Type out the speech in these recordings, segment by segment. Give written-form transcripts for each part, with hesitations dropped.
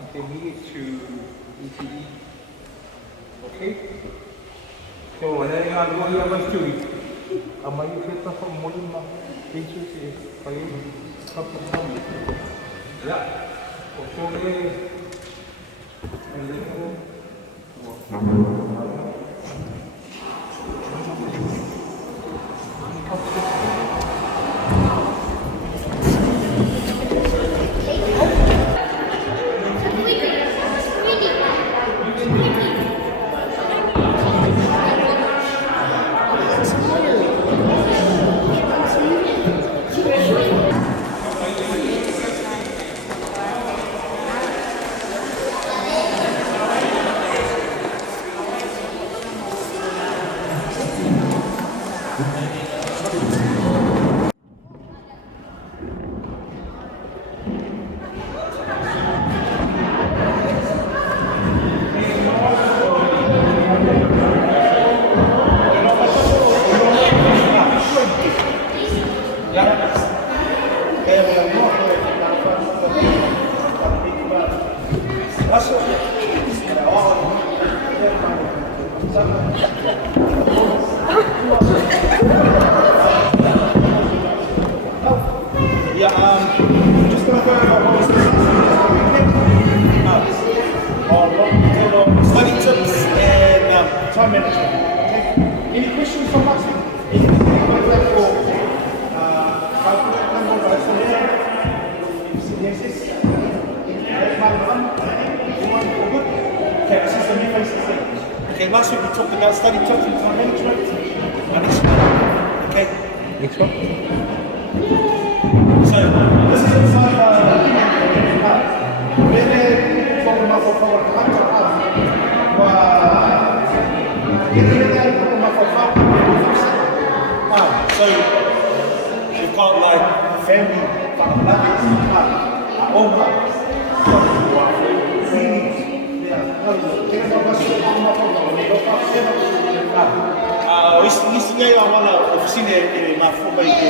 Intermediate to ETE. Okay? So, wala yung nagawa yung mag-chewy. May kita sa muli na picture si kayo kapag kami. Yeah. Okay. Ieriko. Last week we talked about study jobs and time management. Okay. Next one. So this is inside so we've got like family, Isingai la wala ofisine mafuba ike.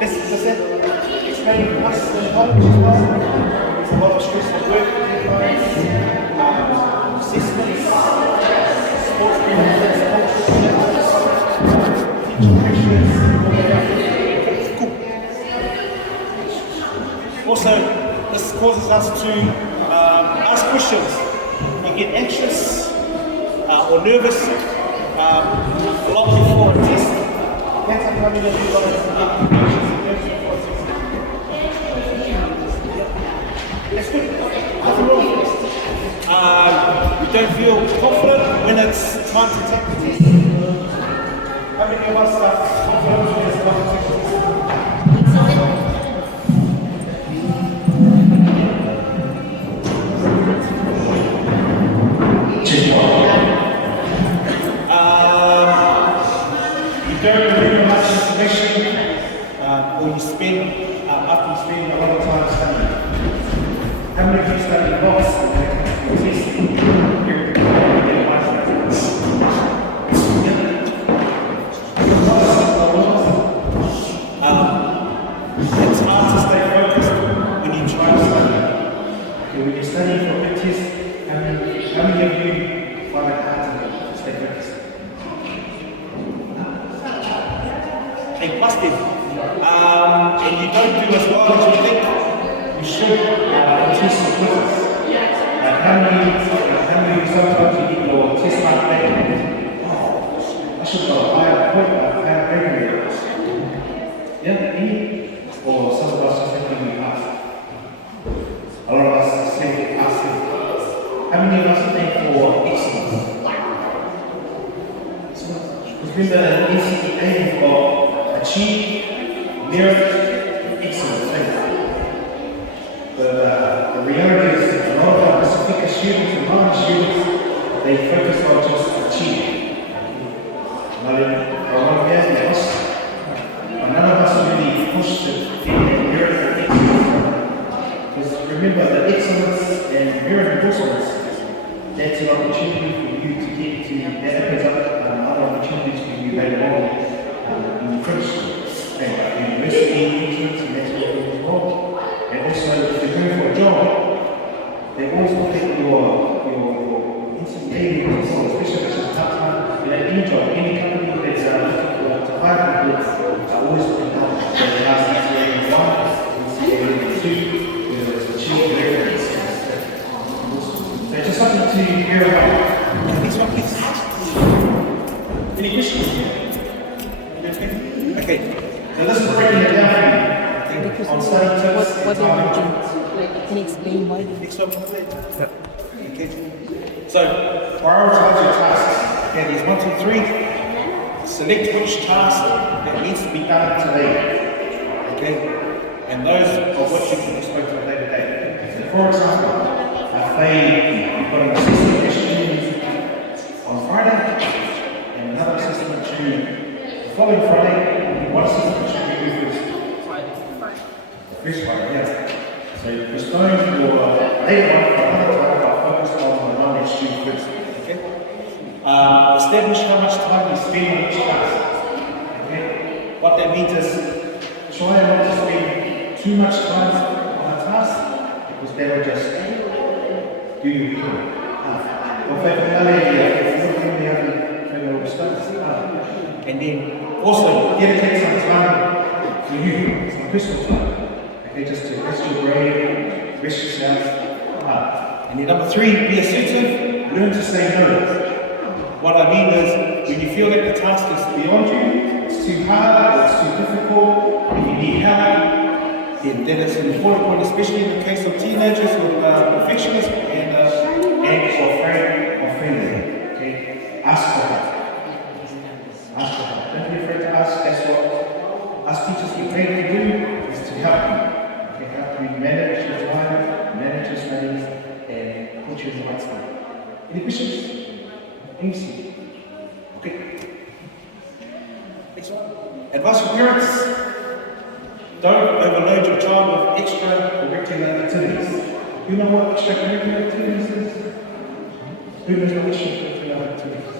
This is explaining us challenge as well. There's a lot of stress at work, deadlines, assessments, sports benefits, teacher pressures, cool. Also, this causes us to ask questions. You get anxious or nervous a lot before a test. That's how come you guys get anxious and nervous before a test. That's good. Nothing wrong with it. You don't feel confident when it's time to take the test. How many of us are confident when it's time to take the test? You don't remember much information, or you spend, after you spend a lot of time studying. How many of you study books and test? It's hard to stay focused when you try to study. Okay, when you're studying for a big test, how many of you find it hard to stay focused? Hey, positive. And you don't do as well as you think you should test the quizzes. How many sometimes you get your test mark back? Oh, I should have got a higher point, a higher grade. Yeah, any? Or some of us just thinking we passed. A lot of us think we passed it. How many of us think for excellence? Remember, an NCEA we've got achieve, merit, excellence. But the reality is, a lot of our Pacifica students and non-students, they focus on just achieving. None of us really push to get merit and excellence. Because remember, the excellence and merit endorsements, that's an opportunity for you to get to, that opens up other opportunities for you later on in your finish school. University, excellence, and that's what you're doing as well. And also, if you're going for a job, they always look at your NCEA, especially if it's just part-time, any job, any company that's looking for to hire people, are always looking at the last NCEA 1, NCEA 2, whether it's achieved reference. So just something to hear about. Next one, please. Any questions? Okay. So this is breaking it down on study tips. What they want to can you explain why? Next one. Okay. So prioritize your tasks. Okay, there's 1, 2, 3. Select which task that needs to be done today. Okay, and those are what you can expect on a day-to-day. So for example, say you've got an assessment question on Friday and another assessment due the following Friday. What assessment should we do first? First Friday, yeah. So you postpone your later one for another time, but focus on the one that's due first. Okay? Establish how much time you spend on each task. Okay? What that means is try not to spend too much time on a task because they will just do your thing. And then also dedicate some time for you, some personal time. Okay, just to rest your brain, rest yourself. And then number 3, be assertive, learn to say no. What I mean is, when you feel that the task is beyond you, it's too hard, or it's too difficult, if you need help, then that is an important point, especially in the case of teenagers with perfectionism and afraid of failure. Okay, ask for help. Ask for help. Don't be afraid to ask. That's what us teachers get paid to do, is to help you. Okay, help you manage your time, manage your studies, and put you in the right spot. Any questions? Easy. Okay. Next one. Advice for parents. Don't overload your child with extracurricular activities. You know what extracurricular activities is? Who knows what extracurricular activities?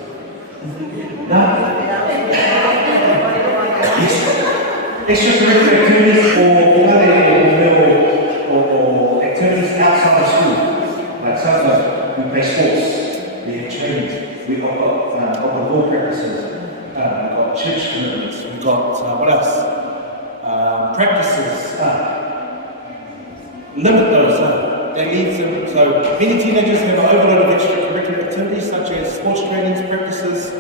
No? Extracurricular activities for activities outside of school. Like sometimes we play sports, we have trainings, we've got ball practices, we've got church commitments, we've got what else? Practices. Limit those. They leave them. So many teenagers have an overload of extracurricular activities such as sports trainings, practices,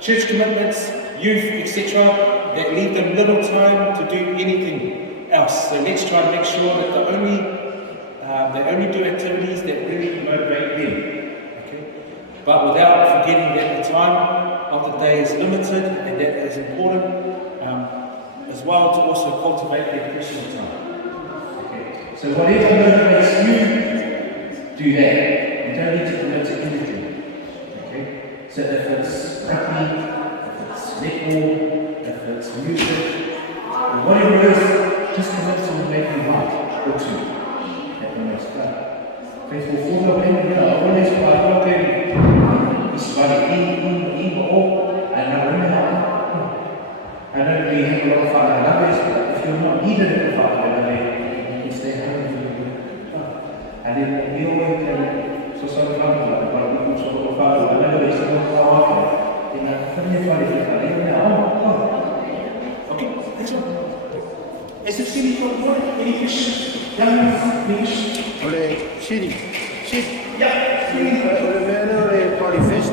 church commitments, youth, etc. That leave them little time to do anything else. So let's try and make sure that they only do activities that really motivate them. Okay? But without forgetting that the time of the day is limited, and that is important as well to also cultivate their personal time. Okay? So whatever motivates you, do that. You don't need to commit to anything. Okay? So if it's rugby, if it's netball, if it's music, or whatever it is, just commit to making right or two. At the next time. Faithful for the people, when it's by working, it's by the evil, and I remember. I know we have a lot of fun. I love this, but if you're not needed in the fun, then you can stay home if you and then we always can, so some family, but we can sort of follow. I know they still go after. They have plenty of fun if you're okay, next one. Is it Siri for any questions? Any questions? Ole Siri. Yeah, Siri. Ole mea ole manifest.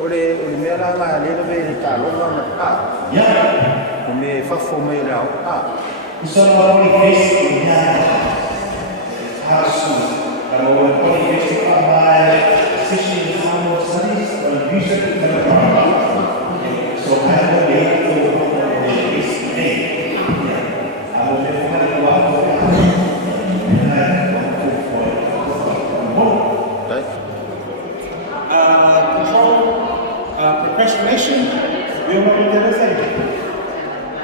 Ole mea la nga le be TALANOA AKO. Yeah. Me fafo me la. So manifest in house. Manifest my session in Samoa studies on music and so I have a day for this day. I will definitely go out and I control procrastination. We all know what that is.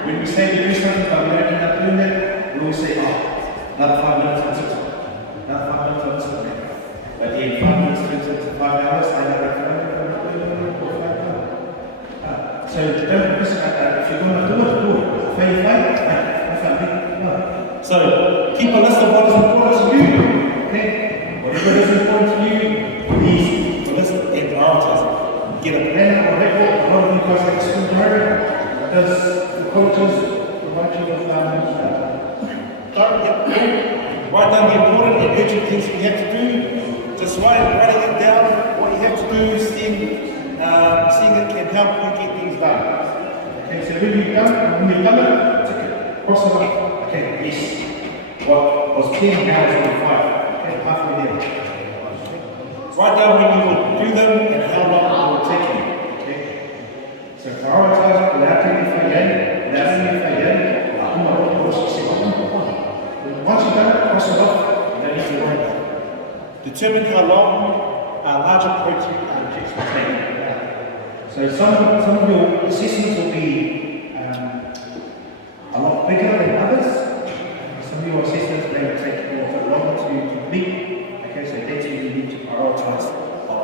When we say we do something but we're not doing it, we always say, another 5 minutes on TikTok. Another 5 minutes on Instagram. But in 5 minutes turns into 5 hours, I never so don't procrastinate that. If you're going to do it, do it. Fail, so keep a list of what is important to you. Okay? Whatever is important to you, please list and prioritize it. Get a planner or record. A lot of you guys like school diary. Does the colleges provide you with write down the important and urgent things you have to do. Just writing it down, what you have to do, seeing it can help you get things done. Okay, so when you've done it, tick it, cross it off. Okay, yes. What was 10 now is 25. Okay, halfway there. Write down when you will do them and how long it will take you. Okay? So prioritize it without taking for once you've done it, cross it off. You don't need to worry about it. Determine how long larger protein objects will take. So some of your assessments will be a lot bigger than others. Some of your assessments may take a little bit longer to complete. Okay, so that's where you need to prioritize on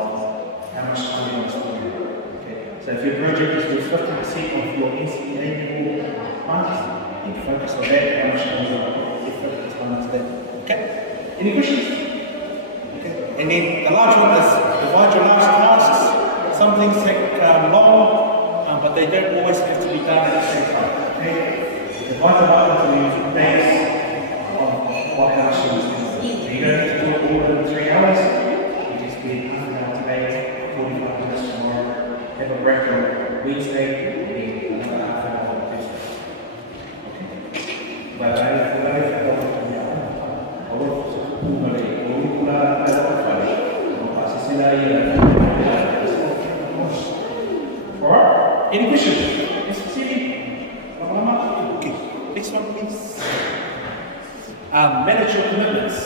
how much time you want to spend. Okay, so if your project is with 50% of your NCEA marks, you can focus on that. How much time you want to put 50% into that. Okay, any questions? Okay, and then the large one is divide your large tasks. Some things take long, but they don't always have to be done at the same time. Okay? Divide them up into days on what hours you use. So you don't need to do it all in 3 hours. You just do half an hour today, 45 minutes tomorrow, have a break on Wednesday, and then another half an hour on Thursday. Okay? But alright, any questions? Okay, next one please. Manage your commitments.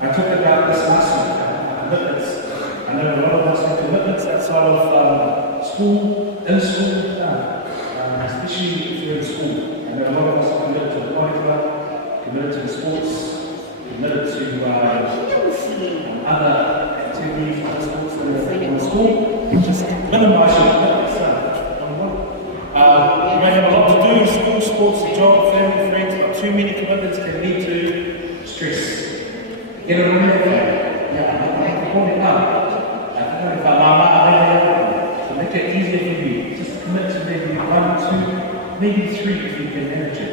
I talked about this last week, commitments. I know a lot of us have commitments outside of school, in school, especially if you're in school. I know a lot of us are committed to the body club, committed to the sports, committed to other activities, other sports that are in school. Just minimize your commitments. You may have a lot to do, school, sports, job, family, friends, but too many commitments can lead to stress. Get a room there. Yeah, I'm going to come. If I to make it easier for you, just commit to maybe 1, 2, maybe 3 if you can manage it.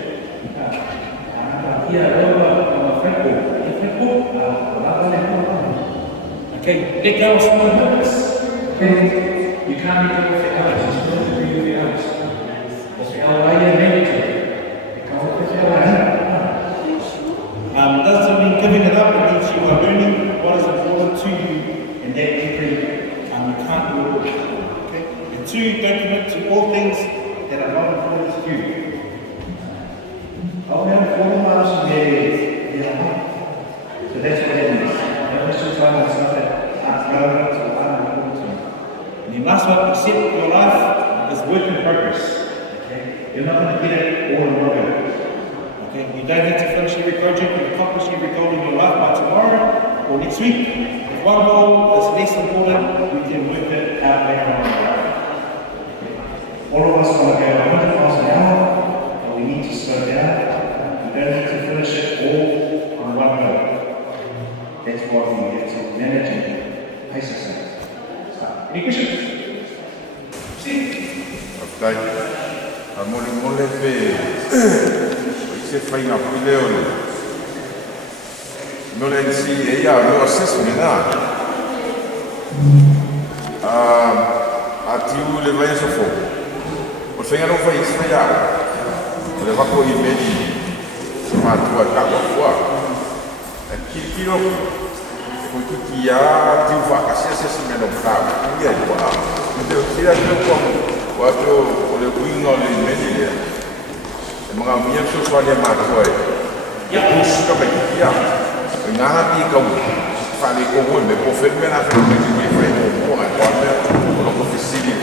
Okay, let go of some of the limits. Okay, you can't be doing it else. You still have to do it else. That's the other way you manage it. Doesn't mean giving it up. It means you are learning what is important to you, and that you can't do it all. Okay, and 2, don't commit to all things that are not important to you. So that's what it is. Most time it's not that relevant or unimportant to you. And you must not accept your life as work in progress. Okay? You're not going to get it all in one go. Okay? You don't have to finish every project and accomplish every goal in your life by tomorrow or next week. If one goal is less important, we can work it out later on in life. Okay? All of us want to go 100 miles an hour, but we need to slow down. You don't need to finish it all on one go. That's why we get to manage and pace ourselves. Any questions? Okay. Mole pe se fai na pile no le si e ya no assessment na atiu le vai so fo o fenga no fai se ya le va ko i medi ma tu a ka kwa kilo ko kia tiu fa kasi se me no ka ia kwa me tira ko wato o le winga le medi le mga mia so so le ma ko ya ko ka ba kia nga pi ka fa le ko wo me ko fe me na fe me ki fe ko a kwa me ko ko fisili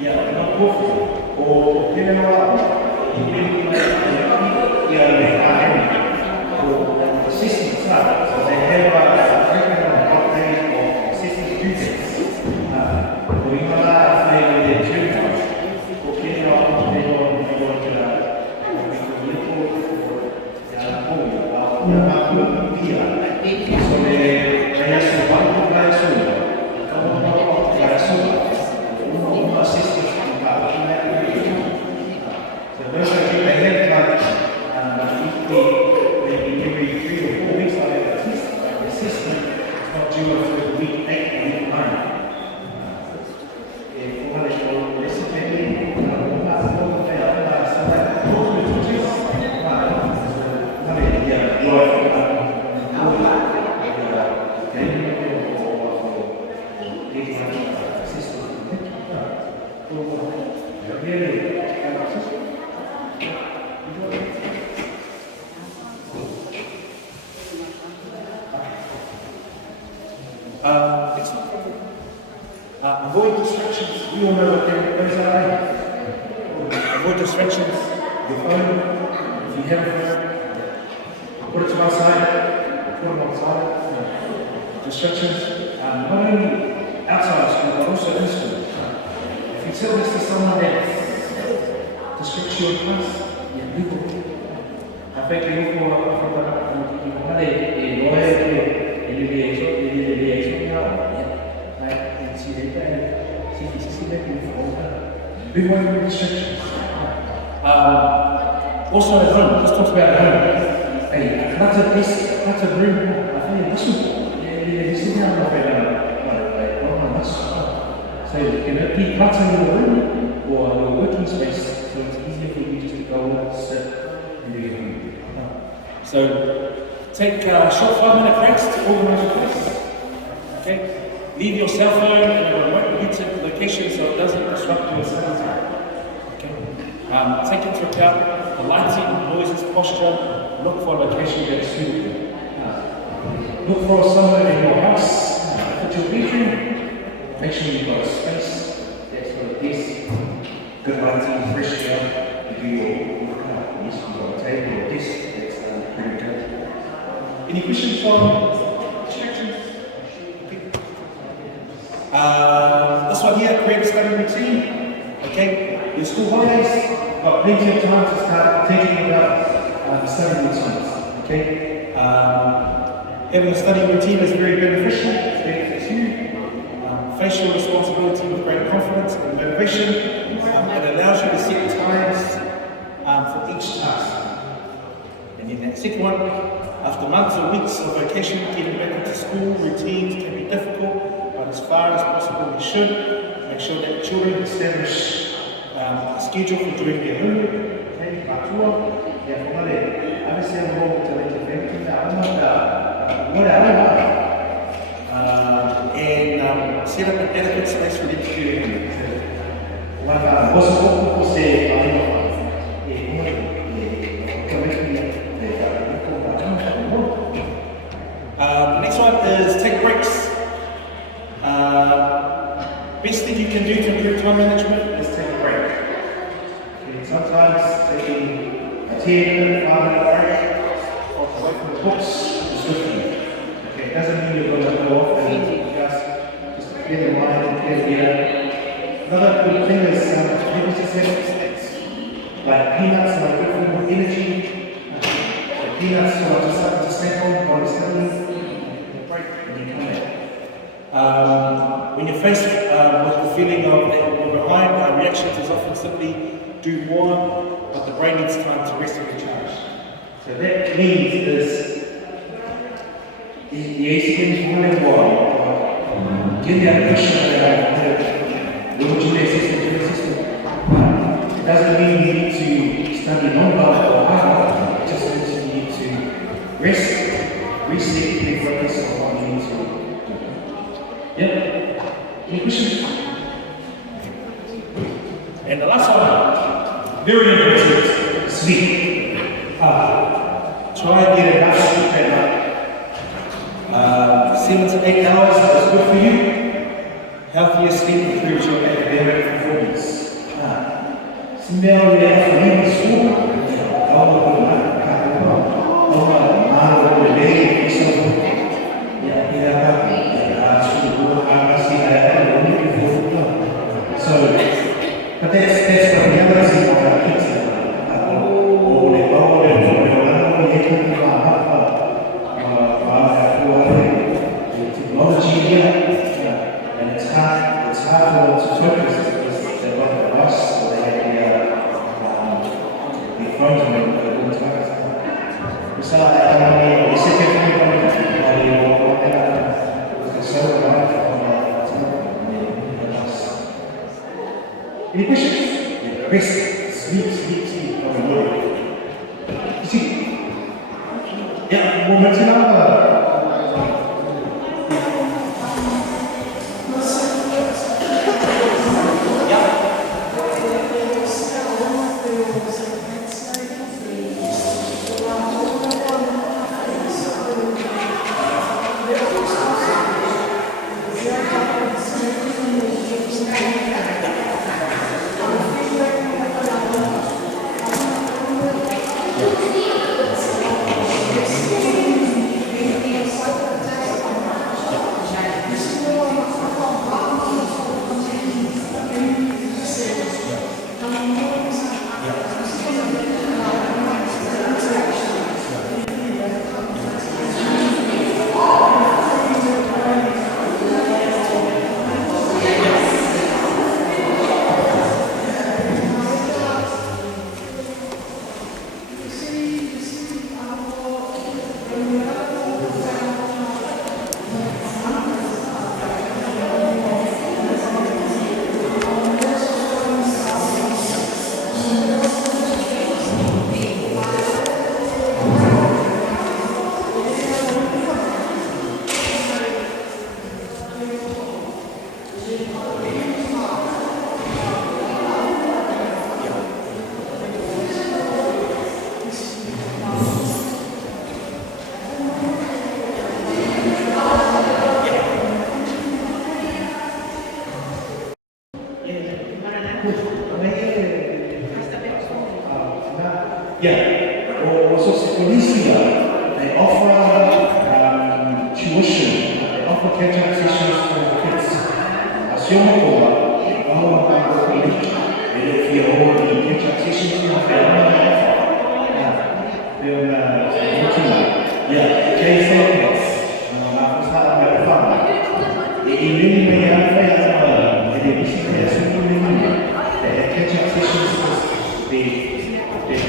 ya no ko o tiene no ya le assistants, so they have a regular update of assistant students. We know that they will get 2 months. Okay, they will go to Avoid distractions. We all know what those are. Avoid distractions. Your phone, if you have a phone, put it to one side, put it on side. Distractions, not only outside of school, but also in school. If you tell this to someone that distracts you in class, you're legal. I think you we want to restrictions. Also at home, let's talk about home. Hey, cluttered desk, cluttered room, I find it useful. You sit down and so you can declutter your room or your working space so it's easier for you just to go and sit and do your home. So take a short 5-minute breaks to organize your place. Okay? Leave your cell phone in a remote muted location so it doesn't disrupt your sanity. Okay? Take into account the lighting, noises, posture. Look for a location that is suitable. Look for somewhere in your house. Put your bedroom. Make sure you've got a space that's got a desk, good lighting, fresh air. You do your workout. Yes, you've got a table or desk that's pretty good. Any questions on distractions? This one here, create a study routine. Okay, your school holidays, got plenty of time to start thinking about study routines. Okay, Having a study routine is very beneficial, it benefits you. Facial responsibility with great confidence and motivation. It allows you to set times for each task. And then that second one, after months or weeks of vacation, getting back into school, routines can be difficult, but as far as possible we should make sure that children establish a schedule for doing their homework. Okay, matua, e a whangare, awese a mō te rete whenki na amata, and set up an adequate space for them to do their the next one is take breaks. Best thing you can do to improve time management is take a break. Okay, sometimes taking a 10-minute, 5-minute break away from the books is good for you. Okay, it doesn't mean you're going to go off and just clear the mind and clear the ear. Another good thing is maybe just have snacks. Like peanuts are good for energy. Peanuts are just something to snack on while you're studying. Break and you come back. When you're faced with the feeling of that you're behind, our reaction is often simply do more, but the brain needs time to rest and recharge. So that means is the ACM's one and one. Give the ambition that the original system. It doesn't mean you need to study longer or harder, it just means you need to rest, reset, and focus on what you need to do. Yeah? Any questions? And the last one, very important, sleep. Try and get enough sleep at night. 7 to 8 hours is good for you. Healthier sleep improves your academic performance. Samuelu leaving school. So, but that's the reality of our kids. Technology here, and it's hard for them to focus because they're on the bus or they have their phones on them at all times. So I said any questions? Rest, sleep. See? Yeah, moment now. Yeah, also Sekuini, they offer tuition, they offer catch-up sessions for the kids. Sopo'aga, they look for your own catch-up sessions in the family. Yeah, Kerisiano.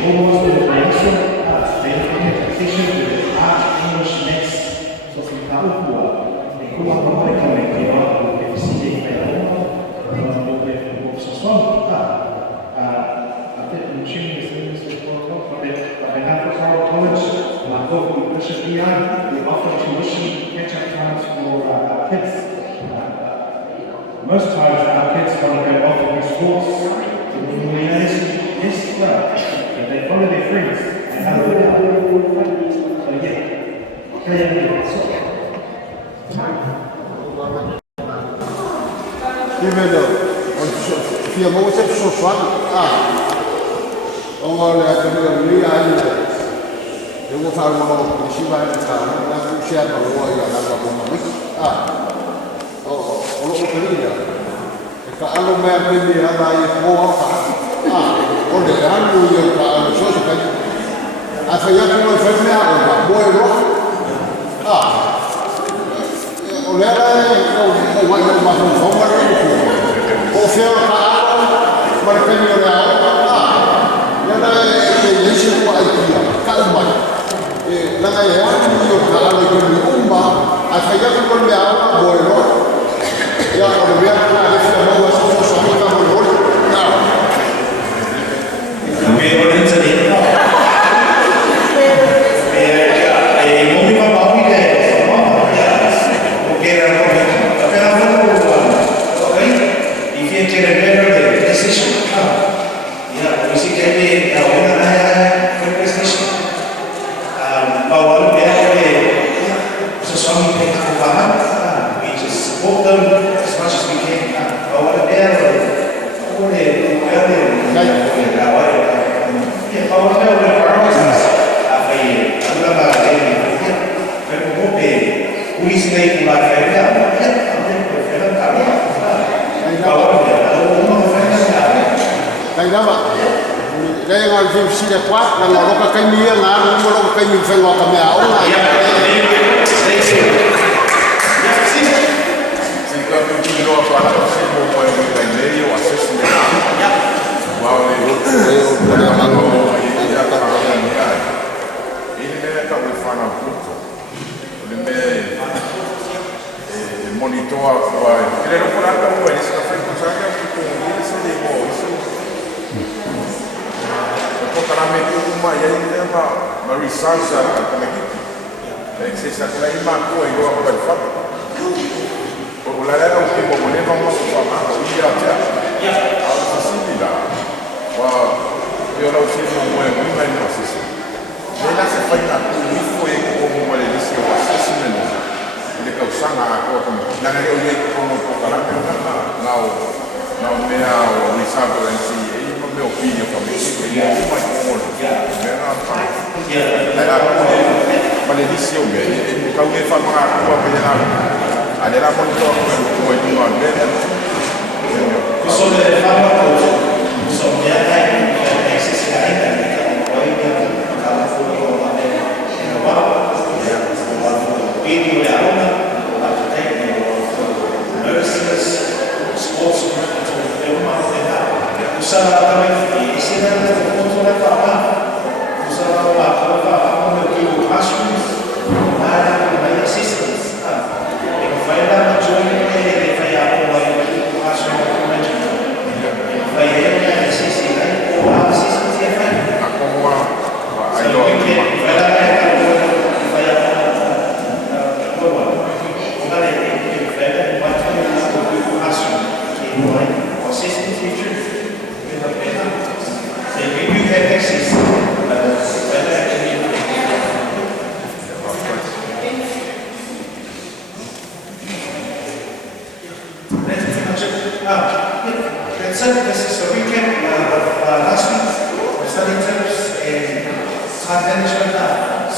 almost in the direction, they with art, English next, so from Taupua, they come up with a FACILITATOR, I think the machine is in this protocol, but they have for our college, we offer tuition catch-up times for our kids. Most times our kids want to go off and do sports, when we yes, well, they follow their friends and have a look out.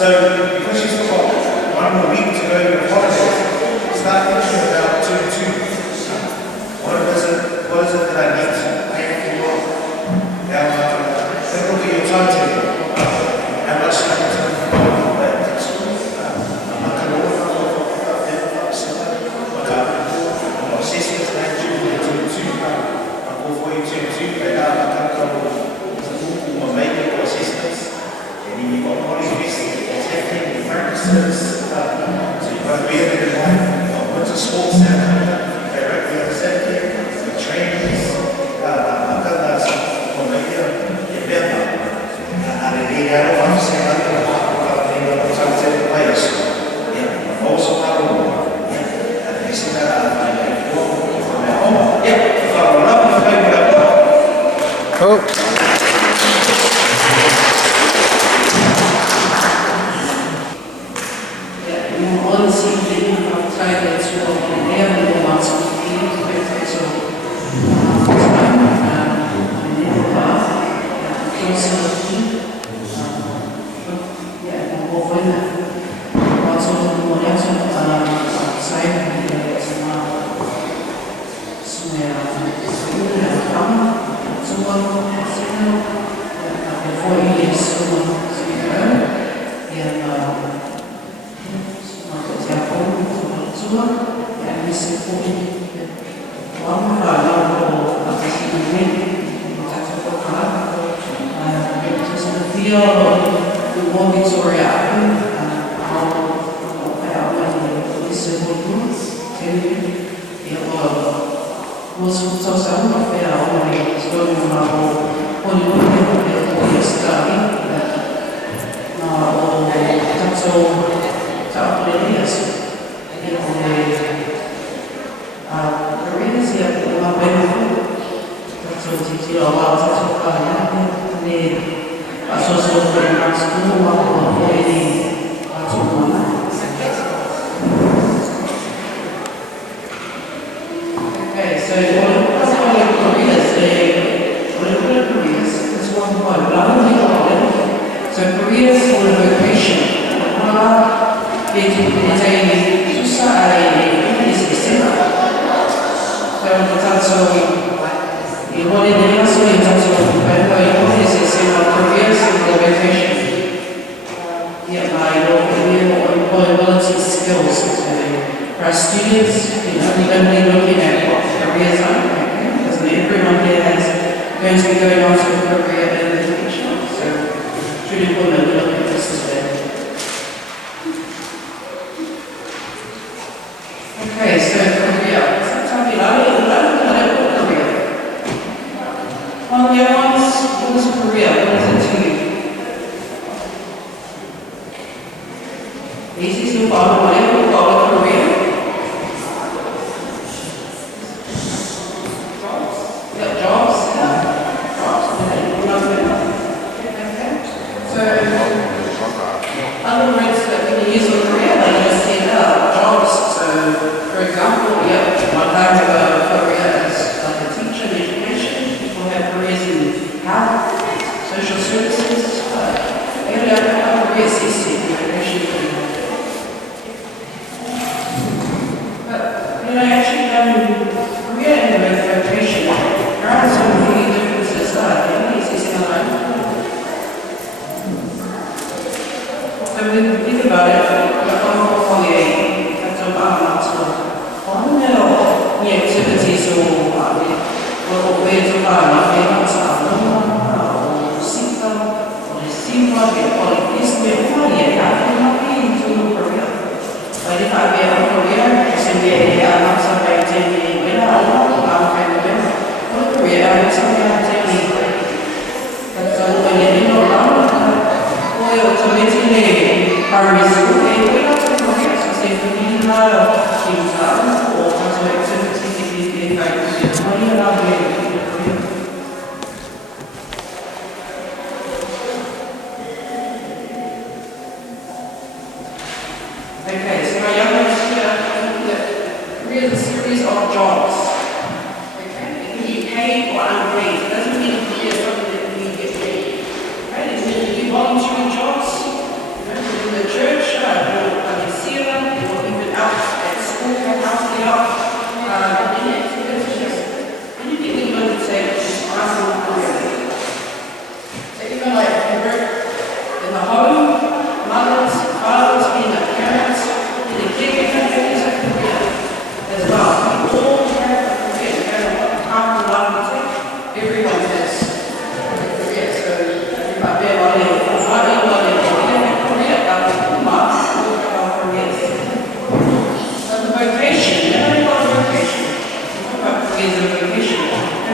So Assistance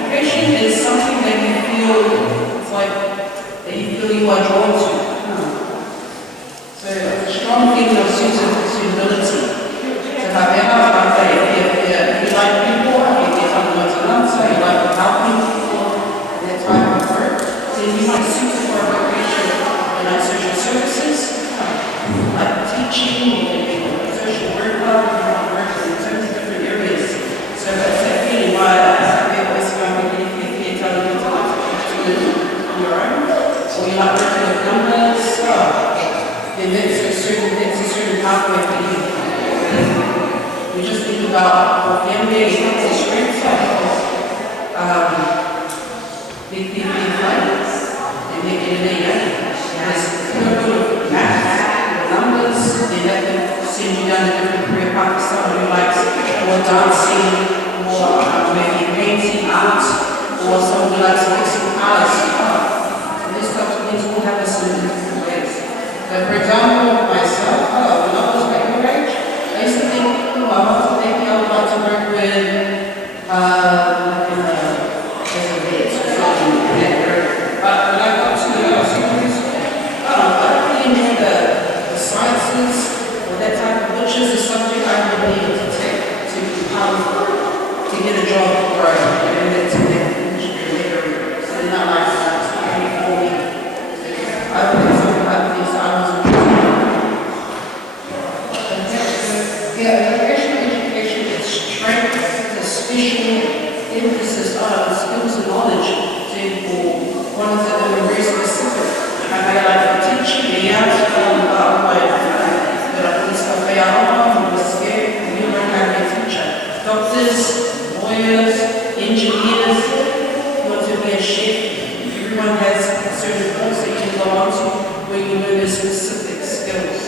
Vocation is something that you feel, it's like, that you feel you are drawn to. strong feeling of suitability. So if you like people, if you're something that's enough, so you like helping people, that type of work, then you might suit for a vocation in like social services, like teaching, or social worker, work in so many different areas. So that's that feeling why I always found it if you're telling you to on your own, or you like working with numbers, then that's a certain pathway for you. We just think about family, strengths, big finance, and they get it in. There's a little math, numbers, then that can send you down a different career path. Someone who likes more dancing, more maybe painting, art, or someone who likes fixing cars. So these types of things all have us in different ways. So for example, myself, when I was at your age, I used to think, maybe I would like to work with as a vet or something in that area. But when I got to secondary school, I don't really enjoy the sciences or that type of, which is a subject I would need to take to get a job or in that area. So then I like for me. I would think something about these items. Special emphasis on skills and knowledge for ones that are very specific. I may like teaching, the arts, doctors, lawyers, engineers, you want to be a chef. Everyone has certain courses that you can go on to where you learn their specific skills.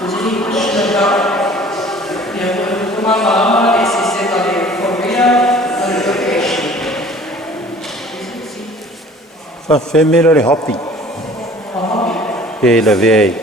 Was there any question about Maualaivao is a career or vocation? Fa femelo le hopi. E la vei.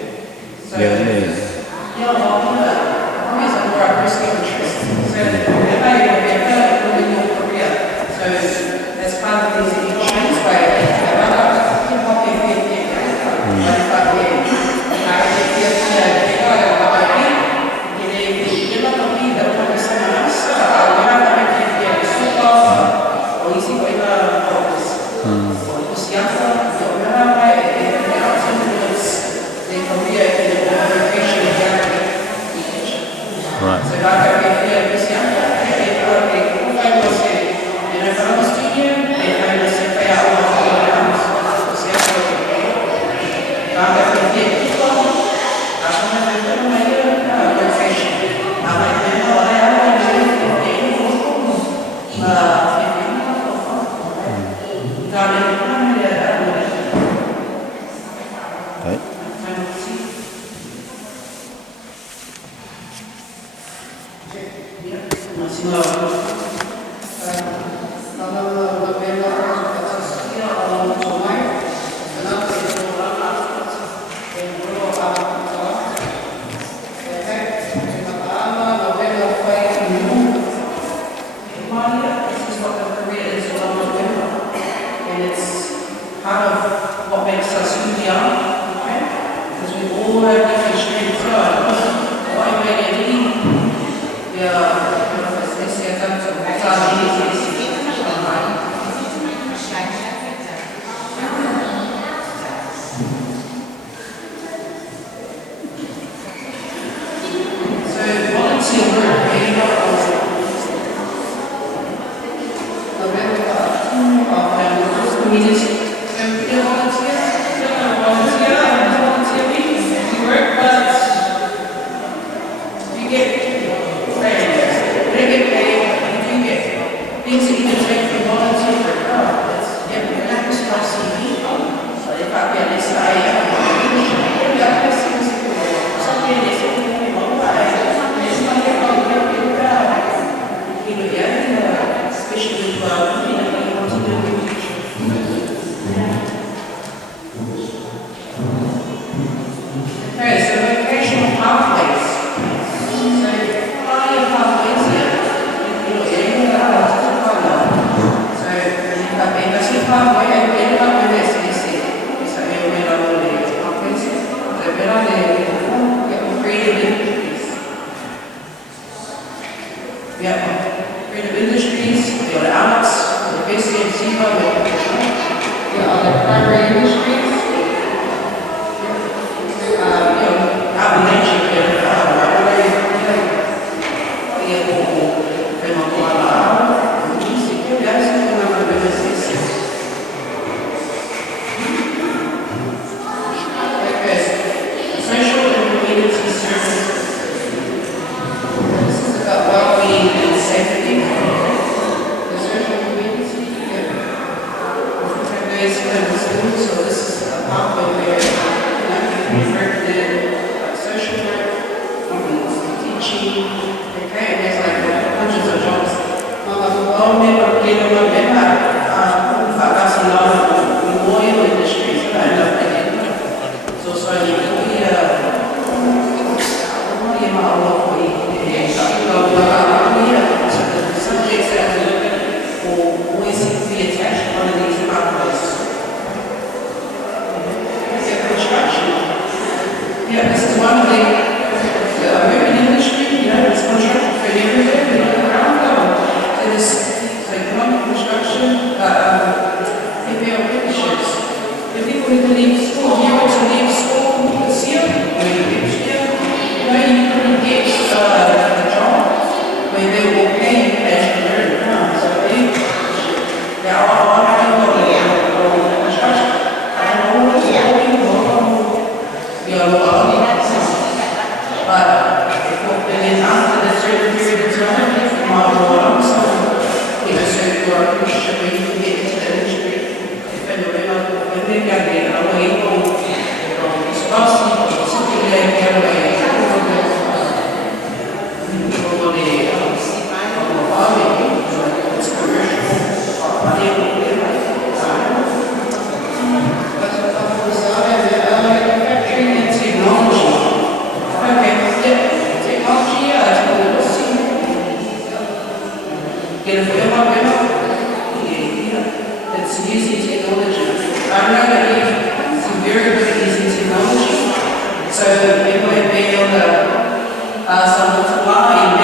independent school, so this is a pathway where you can work in social work, teaching, okay, and there's like hundreds of jobs. All member, oil industry, so I love that. So you can be subjects that we look at will always seem to be attached to one of these pathways. Construction. Yeah, this is one of the American industry, it's construction for everywhere, around the world. There's economic construction, apprenticeships. The people who leave school, you want to leave school this year, or next year, you couldn't get a job where they will pay you as you learn. So there are a lot of people in construction. I don't know what's going on. But then after the certain period of time, you might go on. So you know, certain work, you should be able to get into the industry. When they got there, I was able to it's using technology. I know that it's very good using technology. So it might be on the some supply in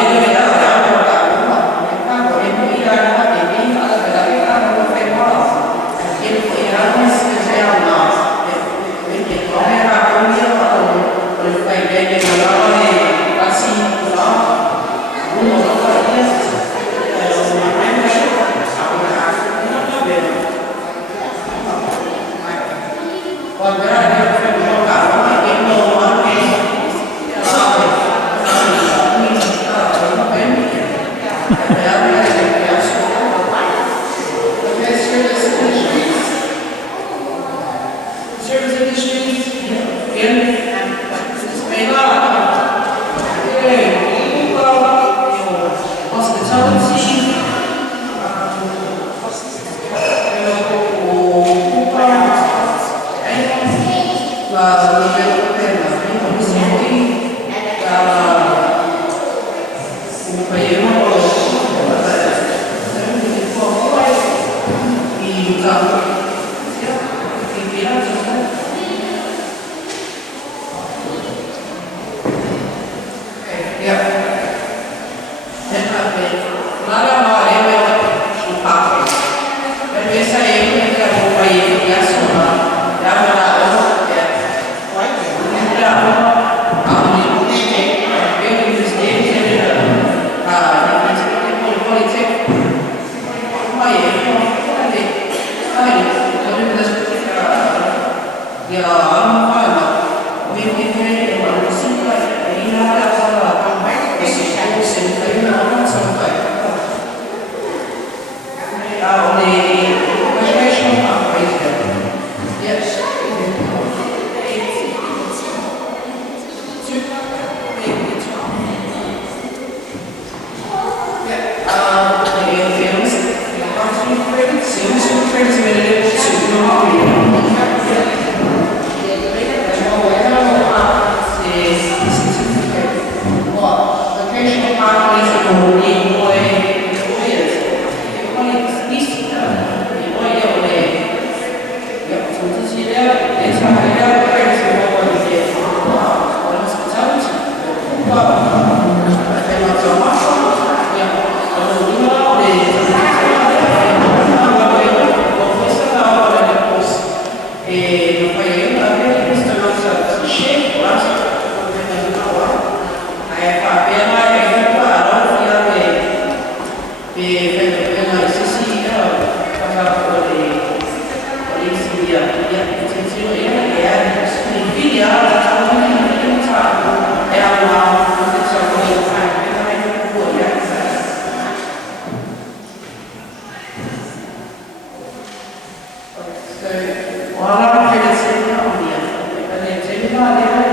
Wala kaya sa inyo ang diyan. Kaya sa inyo ba, diyan?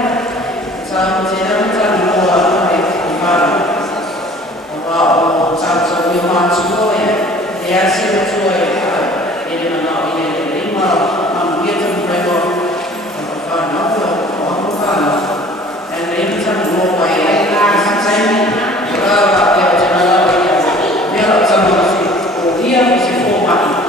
Sa sinabi sa mga ay kumara. O sa yung mga sumoy, kaya sila sumoy, hindi naman ako inilima, ang biyatang prego, ang pagkano, ang pagkano, and maybe sa mga ay sa inyo, kaya sa mga meron sa mga o iya si forma.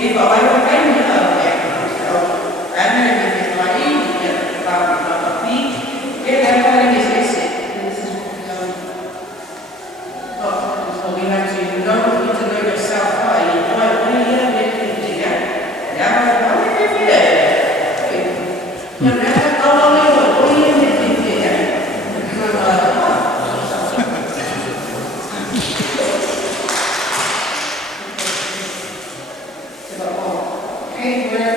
If I okay, where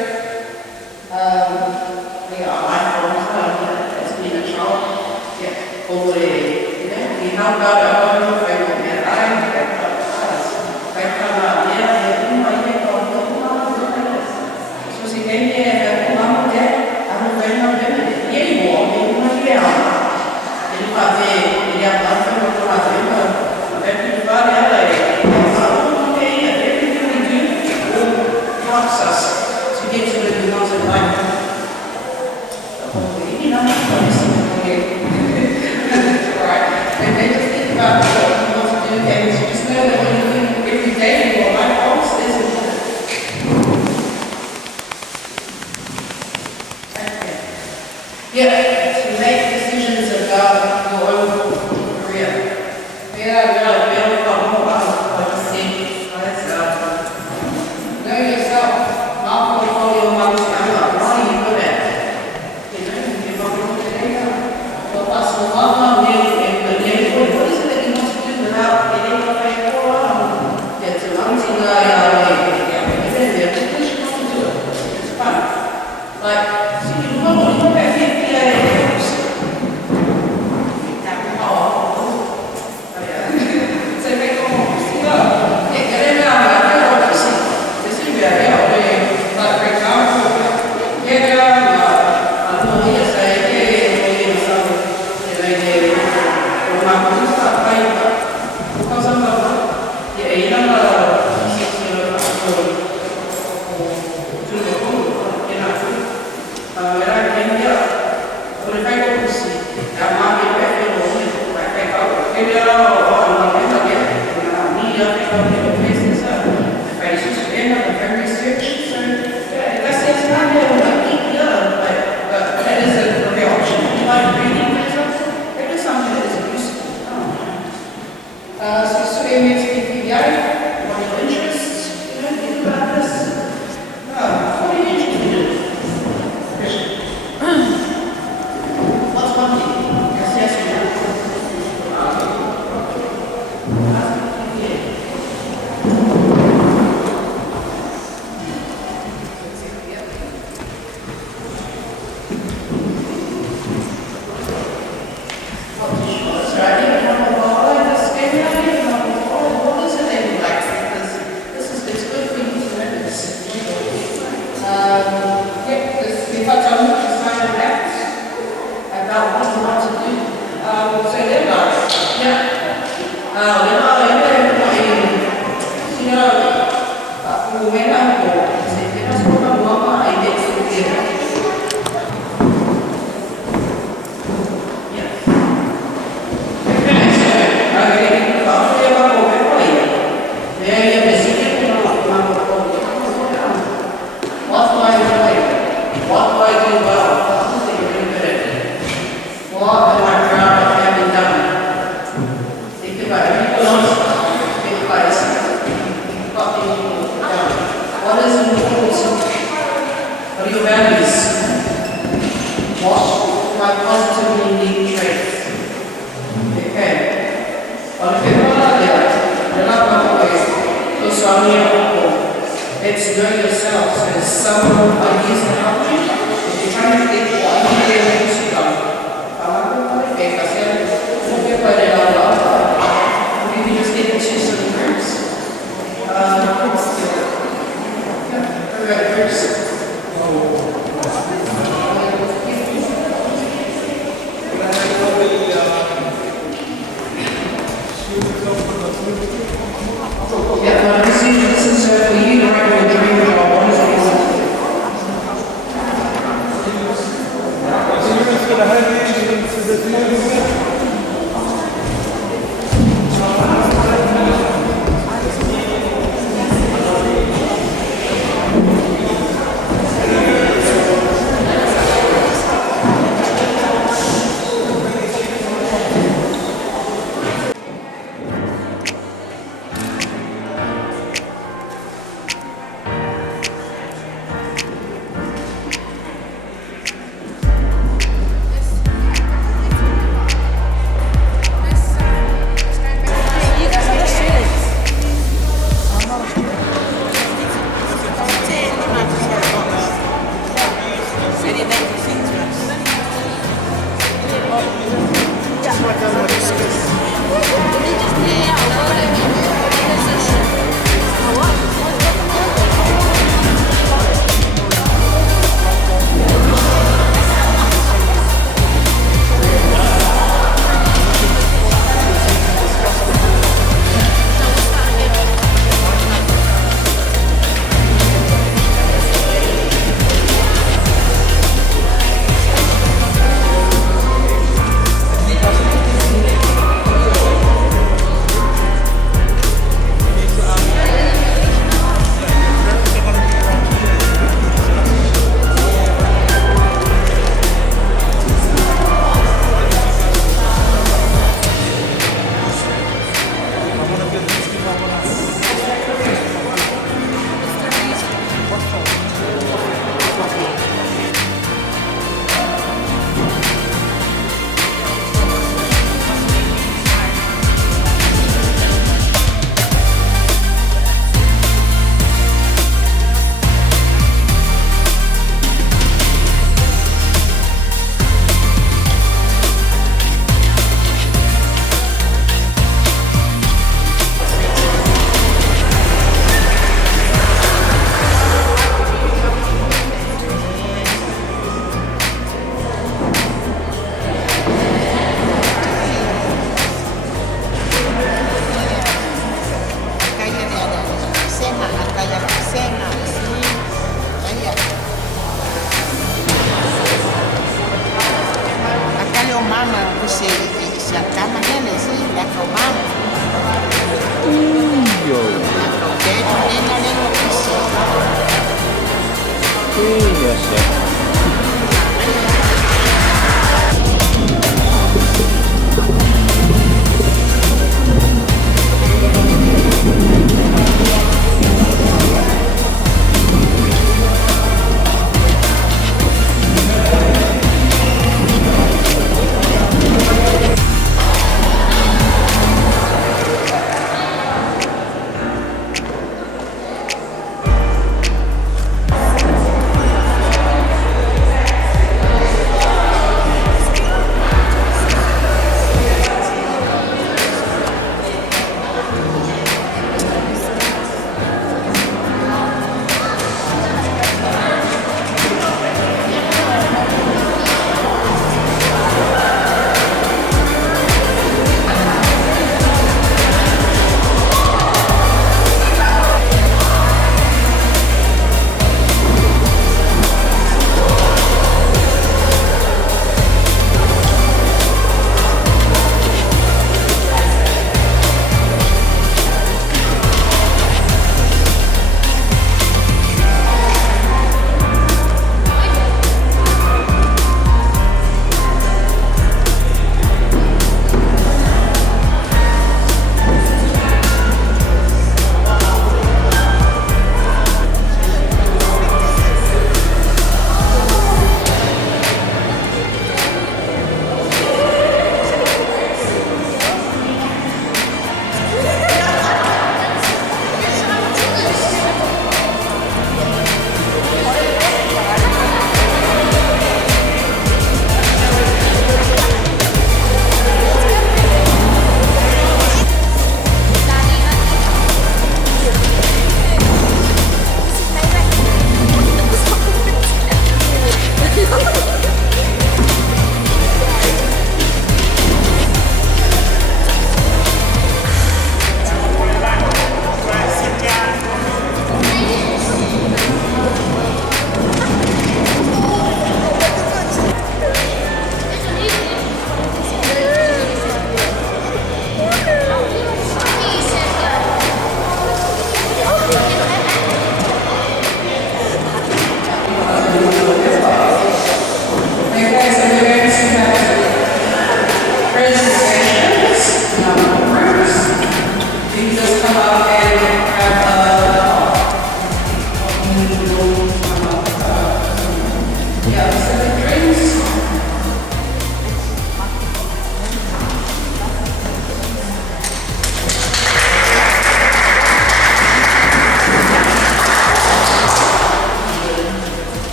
they are life forms that's been a child. Yeah, over we help out our own family. It's know yourself. So there's some ideas to help you. If you're trying to think what idea makes you go, maybe just get into some groups. This is for you to write your dream job. What is it?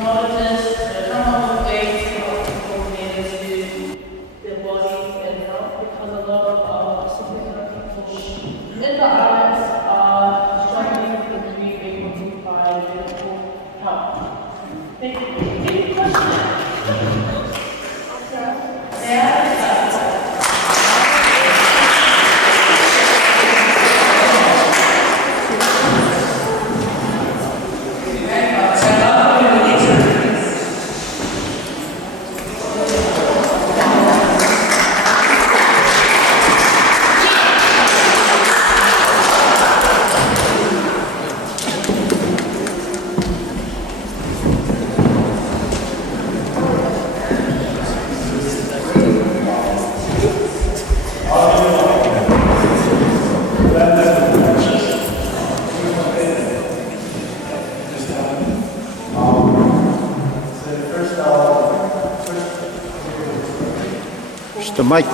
acknowledges the common ways of people related to their bodies and health, because a lot of our significant people in the islands are struggling with being able to find medical help. Thank you. Any questions? The mic.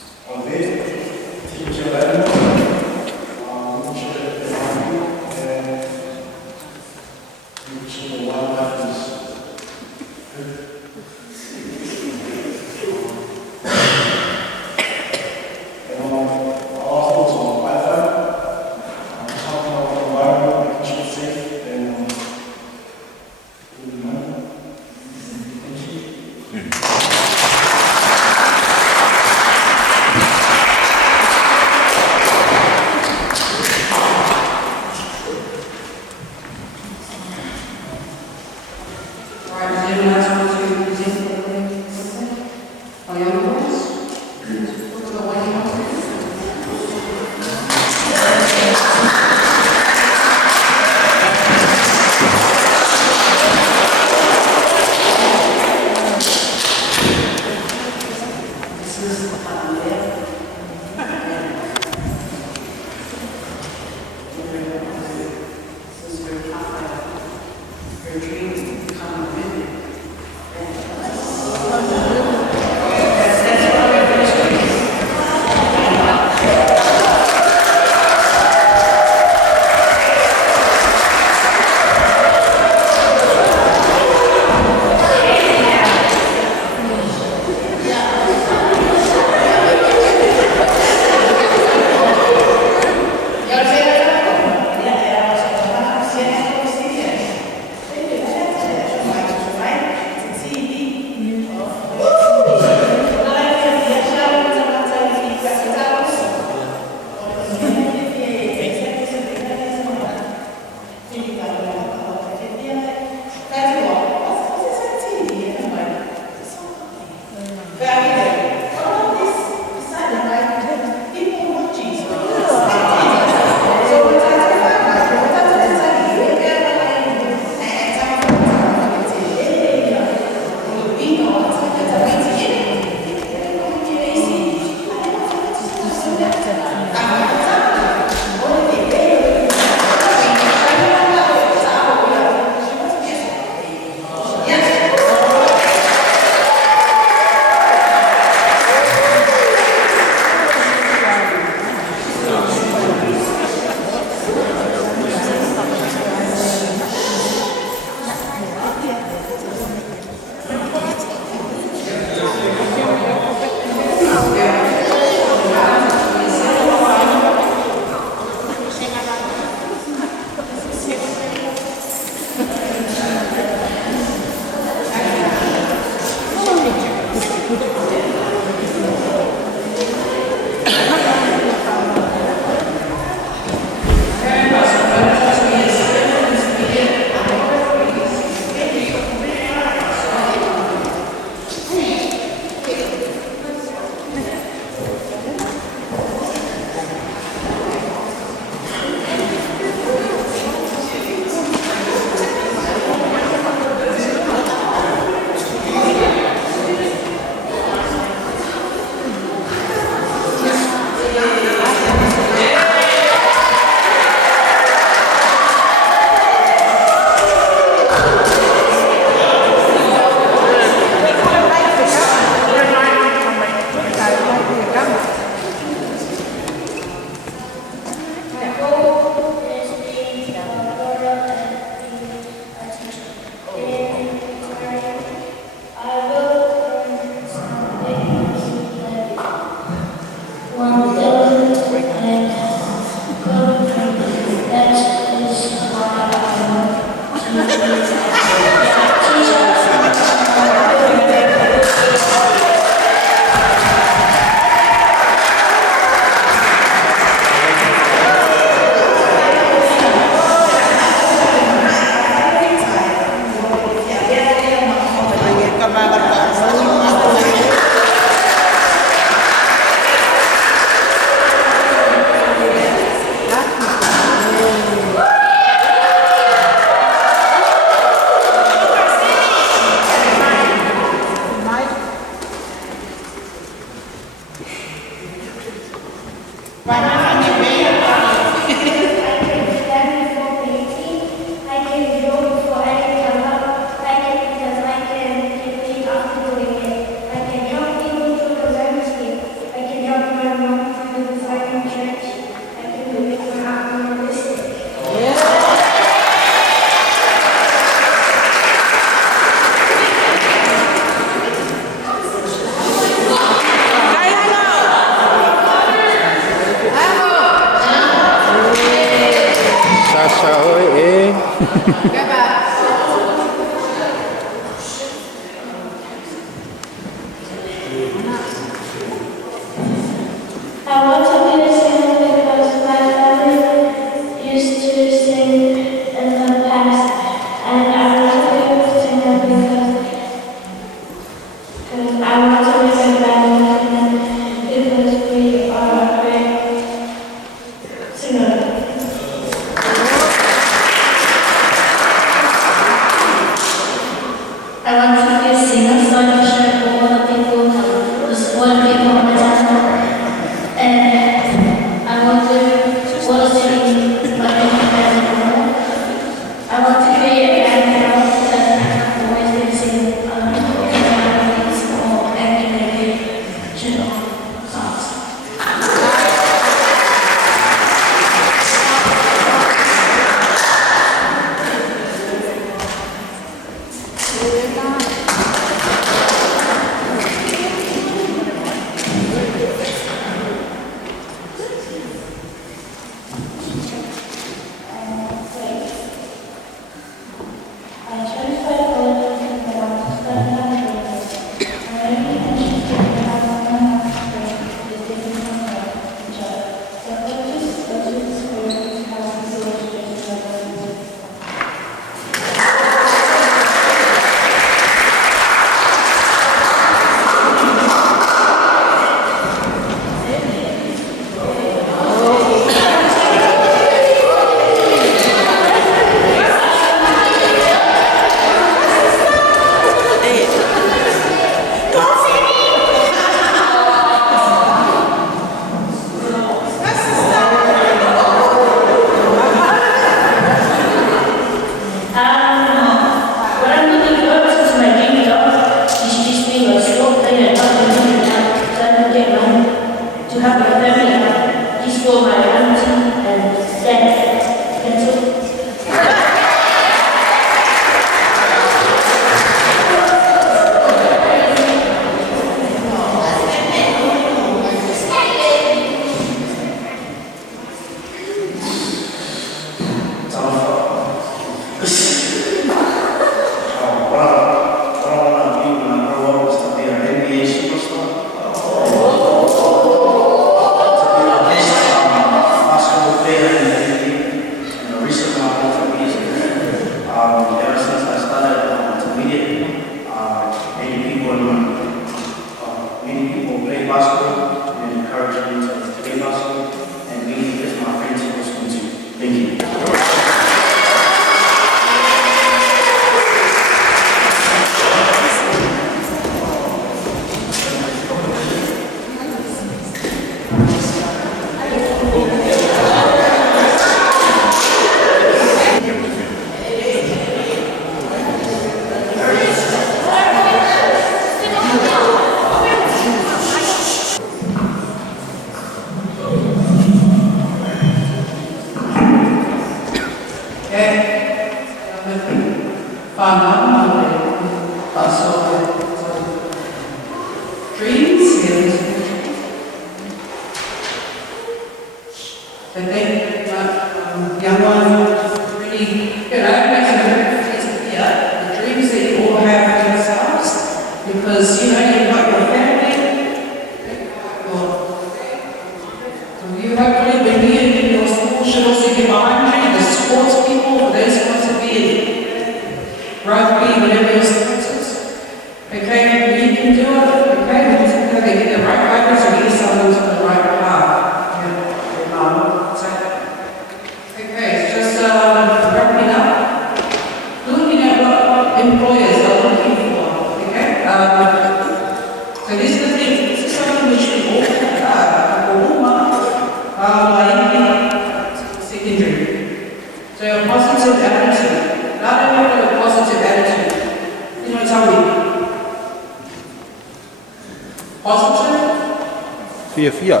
positive, Fia. fear.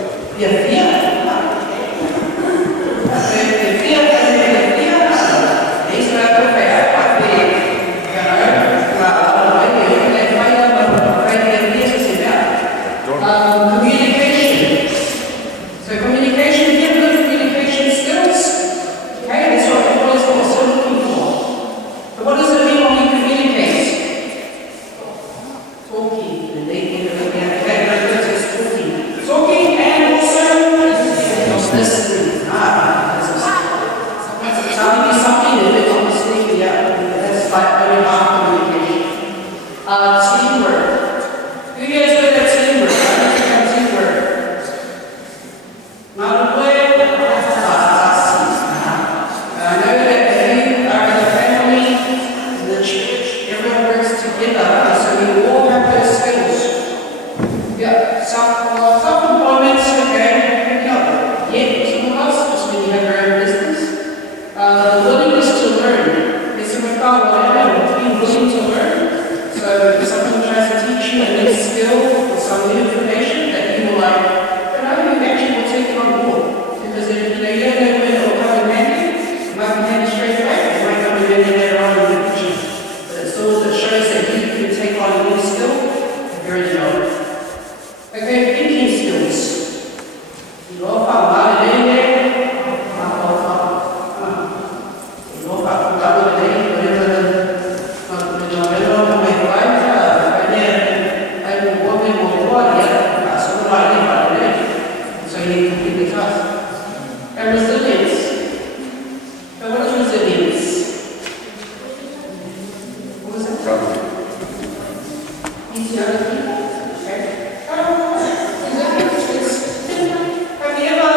Communication. So communication, you have good communication skills. Okay, that's what people is also looking for. But what does it mean when we communicate? Talking. And they talking and also listening. Telling you something and then obviously, that's like very hard communication. Teamwork. Who here is good at teamwork? Not aware. I know that if you are in a family, in the church, everyone works together, so we all have those skills. Yeah, self-employment, okay, some of us, just when you have your own business. The willingness to learn. It's about whatever, being willing to learn. So if someone tries to teach you a new skill or some new information that you will like, you actually will take it on board. Because if you don't know when it will come in handy, it might be handy straight away, it might come in handy later on in the future. But it's all that shows that you can take on a new skill, you're in the job. Okay, thinking skills. So you complete the task. And resilience. So what is resilience? What was that? Easy other people? Okay. Resilience is, have you ever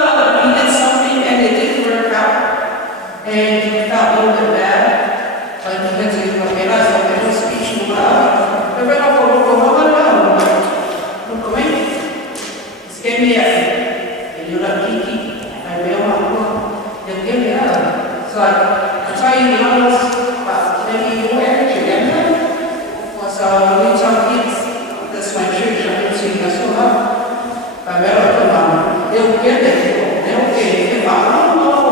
needed something and it didn't work out? And you felt a little bit bad? Like you had to realize that there was speech and whatever. But when I go, get me and you're like, Kiki, I will want to get me out. So I tell you, maybe you wear it together. So we tell kids, that's my church, I can see that's all up. I better come on. They'll get it. They'll get it. They'll get it.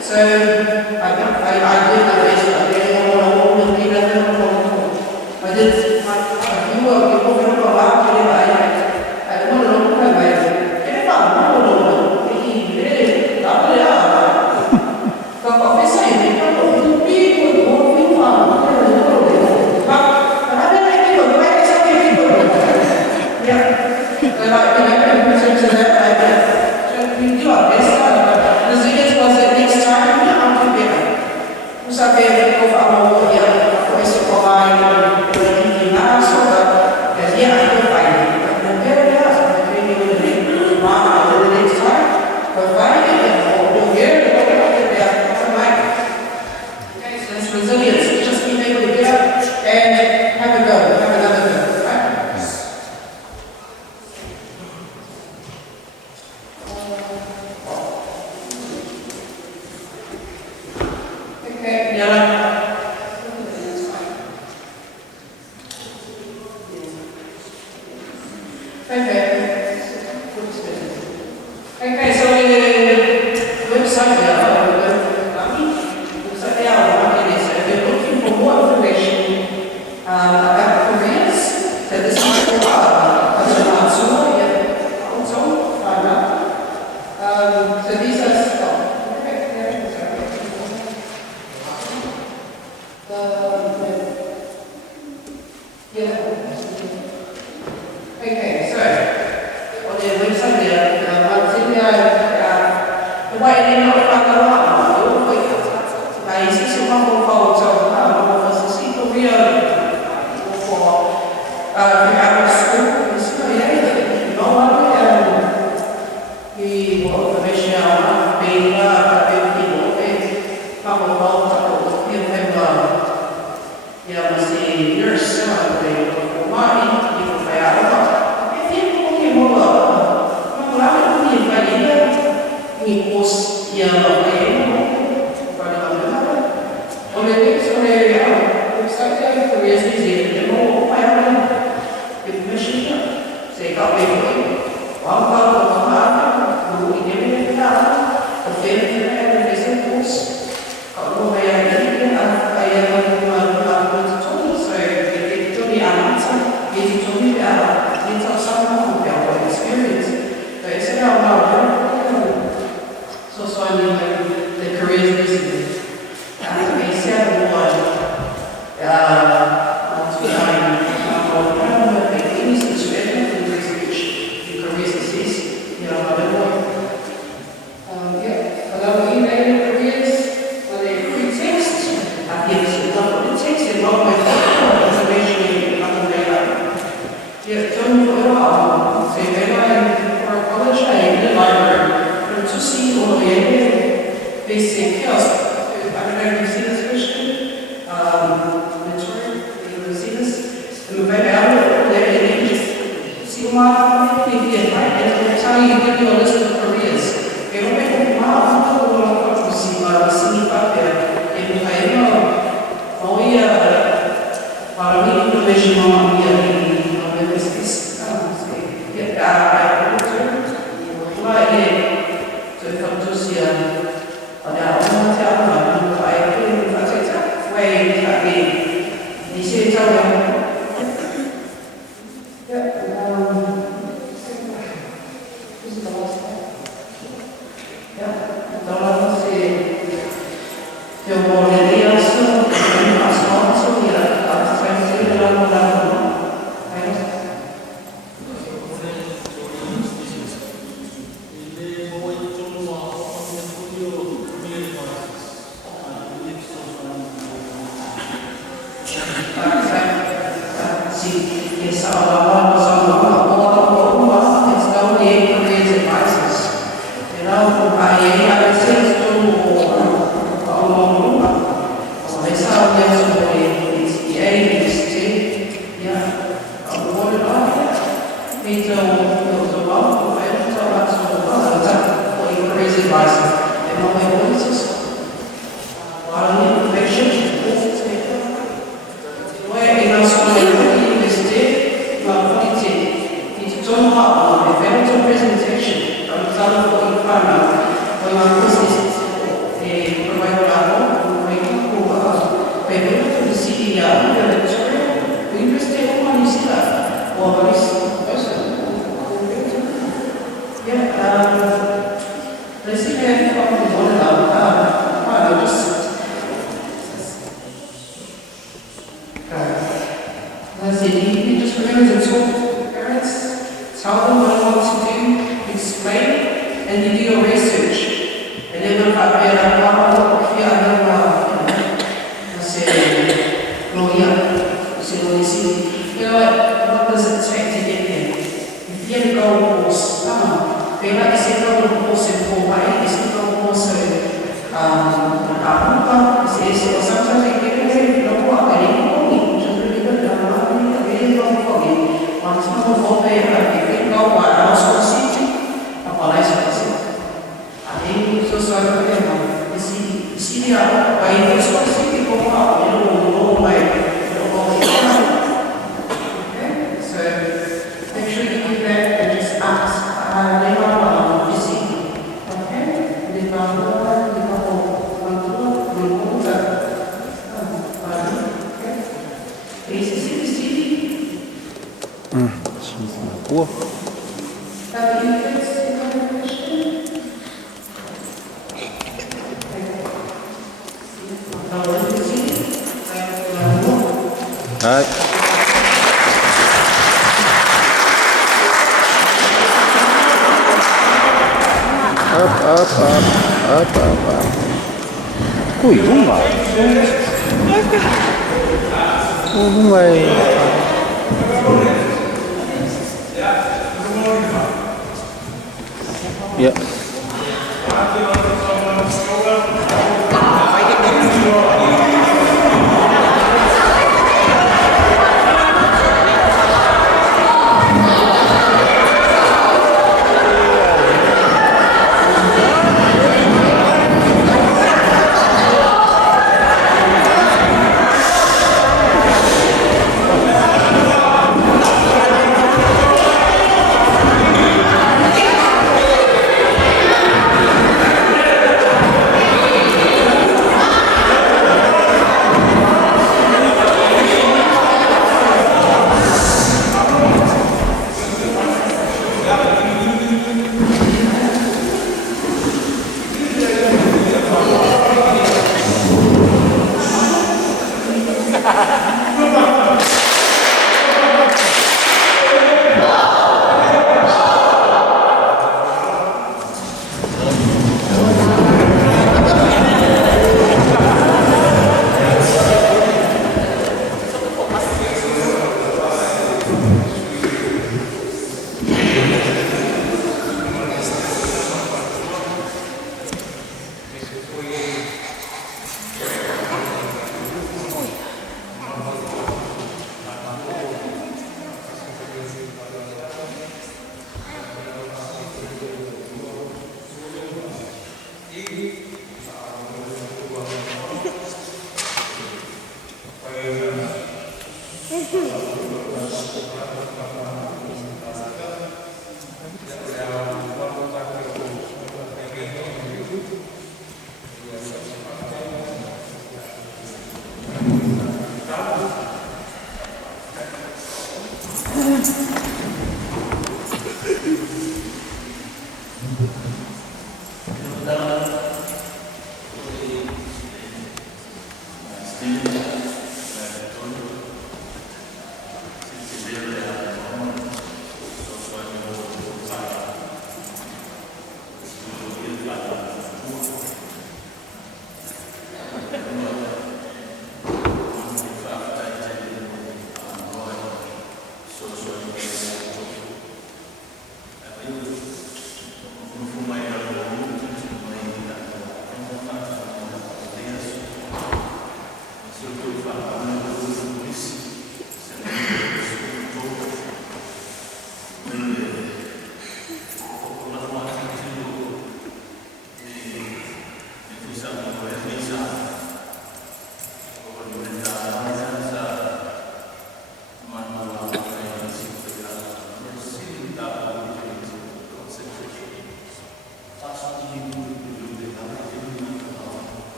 So I did my best. I did my work. People don't go out to Mission Sei ka pepe. Waka waka no I nebe ka. O fere fere fere pos. Ka o mai ai ai ma Tolu so e Tolu Amata. E Tolu ala. It's a Samoa experience. But it's about so I mean the careers recently. I said one. Basic health. I don't know if you've seen this question. Victoria, you've seen this. And maybe I don't know. See why you get right. And I'll tell you, give you a list of careers. Pero me compraba todo lo que si Faafia. E mi paese hoy para mí profesional y a veces get out of it. Why to come to see Ada orang siapa baik itu tak way tapi di sini tahu ya dalam si yang boleh so asal so ya saya dalam Reverend.